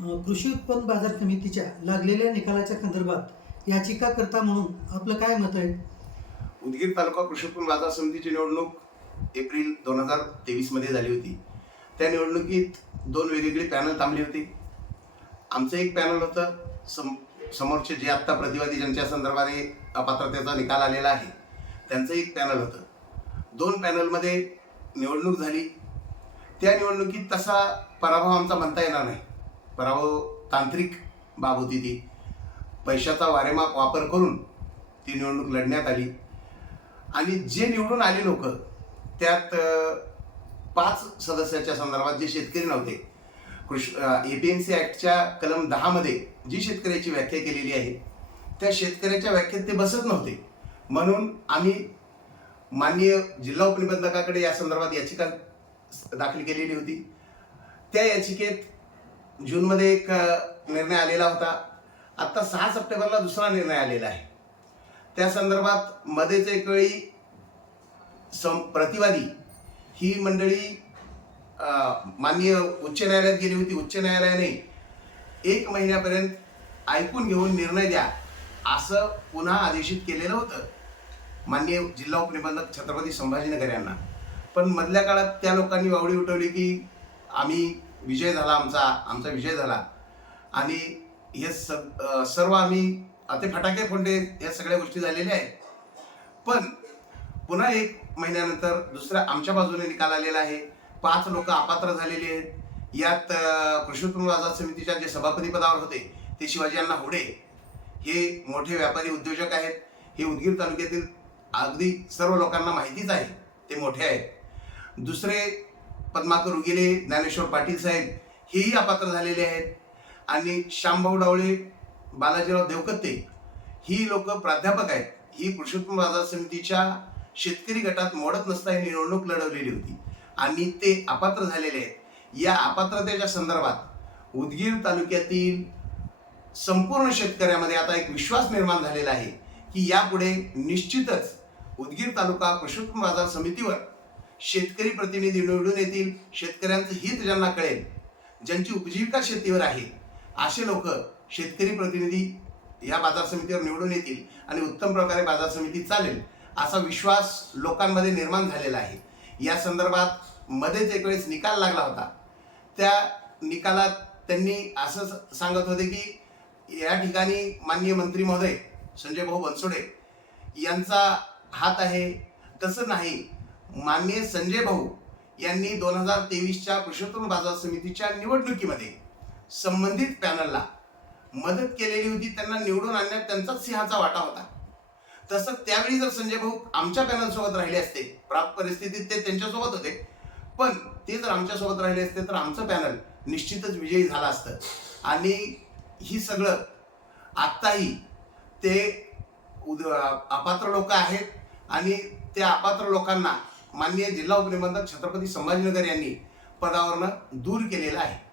कृषी उत्पन्न बाजार समितीच्या लागलेल्या निकालाच्या संदर्भात याचिका करता म्हणून आपलं काय मत आहे? उदगीर तालुका कृषी उत्पन्न बाजार समितीची निवडणूक एप्रिल दोन हजार तेवीसमध्ये झाली होती. त्या निवडणुकीत दोन वेगवेगळे पॅनल थांबले होते. आमचं एक पॅनल होतं सम समोरचे जे आत्ता प्रतिवादी ज्यांच्या संदर्भाने अपात्रतेचा निकाल आलेला आहे त्यांचं एक पॅनल होतं. दोन पॅनलमध्ये निवडणूक झाली. त्या निवडणुकीत तसा पराभव आमचा म्हणता येणार नाही. पराभव तांत्रिक बाब होती ती पैशाचा वारेमाप वापर करून ती निवडणूक लढण्यात आली. आणि जे निवडून आले लोक त्यात पाच सदस्याच्या संदर्भात जे शेतकरी नव्हते कृष ए पी एम सी ॲक्टच्या कलम दहामध्ये जी शेतकऱ्याची व्याख्या केलेली आहे त्या शेतकऱ्याच्या व्याख्येत ते बसत नव्हते. म्हणून आम्ही माननीय जिल्हा उपनिबंधकाकडे या संदर्भात याचिका दाखल केलेली होती. त्या याचिकेत जूनमध्ये एक निर्णय आलेला होता. आत्ता सहा सप्टेंबरला दुसरा निर्णय आलेला आहे. त्या संदर्भात मध्येच एक वेळी सं प्रतिवादी ही मंडळी माननीय उच्च न्यायालयात गेली होती. उच्च न्यायालयाने एक महिन्यापर्यंत ऐकून घेऊन निर्णय द्या असं पुन्हा आदेशित केलेलं होतं. माननीय जिल्हा उपनिबंधक छत्रपती संभाजीनगर यांना. पण मधल्या काळात त्या लोकांनी वावडी उठवली की आम्ही विजय झाला आमचा आमचा विजय झाला. आणि हे स सर्व आम्ही आता फटाके फोंडे या सगळ्या गोष्टी झालेल्या आहेत. पण पुन्हा एक महिन्यानंतर दुसऱ्या आमच्या बाजूने निकाल आलेला आहे. पाच लोक अपात्र झालेले आहेत. यात अ, कृषी उत्पन्न बाजार समितीच्या जे सभापती पदावर होते ते शिवाजी अण्णा होडे. हे मोठे व्यापारी उद्योजक आहेत. हे उदगीर तालुक्यातील अगदी सर्व लोकांना माहितीच आहे ते मोठे आहेत. दुसरे पद्माकर उगिले ज्ञानेश्वर पाटील साहेब हेही अपात्र झालेले आहेत. आणि श्यामभाऊ डावळे बालाजीराव देवकत्ते ही लोक प्राध्यापक आहेत. ही पुरुषोत्तम बाजार समितीच्या शेतकरी गटात मोडत नसता ही निवडणूक लढवलेली होती. आणि ते अपात्र झालेले आहेत. या अपात्रतेच्या संदर्भात उदगीर तालुक्यातील संपूर्ण शेतकऱ्यामध्ये आता एक विश्वास निर्माण झालेला आहे की यापुढे निश्चितच उदगीर तालुका पुरुषोत्तम बाजार समितीवर शेतकरी प्रतिनिधी निवडून येतील शेतकऱ्यांचं हित ज्यांना कळेल ज्यांची उपजीविका शेतीवर आहे असे लोक शेतकरी प्रतिनिधी या बाजार समितीवर निवडून येतील आणि उत्तम प्रकारे बाजार समिती चालेल असा विश्वास लोकांमध्ये निर्माण झालेला आहे. या संदर्भात मध्येच एक वेळेस निकाल लागला होता. त्या निकालात त्यांनी असं सांगत होते की या ठिकाणी माननीय मंत्री महोदय संजय भाऊ बनसोडे यांचा हात आहे. तसं नाही. माननीय संजय भाऊ यांनी दोन हजार तेवीसच्या पुरुषोत्तम बाजार समितीच्या निवडणुकीमध्ये संबंधित पॅनलला मदत केलेली होती त्यांना निवडून आणण्यात त्यांचाच सिंहाचा वाटा होता. तसं त्यावेळी जर संजय भाऊ आमच्या पॅनलसोबत राहिले असते प्राप्त परिस्थितीत ते त्यांच्यासोबत होते पण ते जर आमच्यासोबत राहिले असते तर आमचं पॅनल निश्चितच विजयी झालं असतं. आणि ही सगळं आत्ताही ते उद अपात्र लोक आहेत आणि त्या अपात्र लोकांना माननीय जिल्हा उपनिबंधक छत्रपती संभाजीनगर यांनी पदावरनं दूर केलेलं आहे.